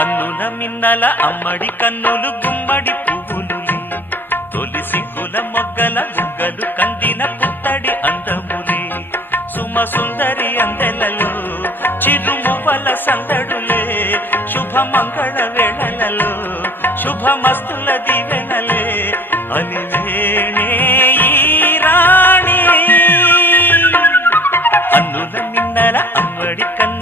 అన్నుల మిన్నల అమ్మడి కన్నులు గుమ్మడి పువ్వులులే తొలి సిగ్గుల మొగ్గల బుగ్గలు కందిన పుత్తడి అందములే సుమ సుందరి అందెలలో చిరుమువ్వల సందడులే శుభమంగళ వేళలలో శుభమస్తుల దివెనలే అలివేణే ఈ రాణి అన్నుల మిన్నల అమ్మడి కన్ను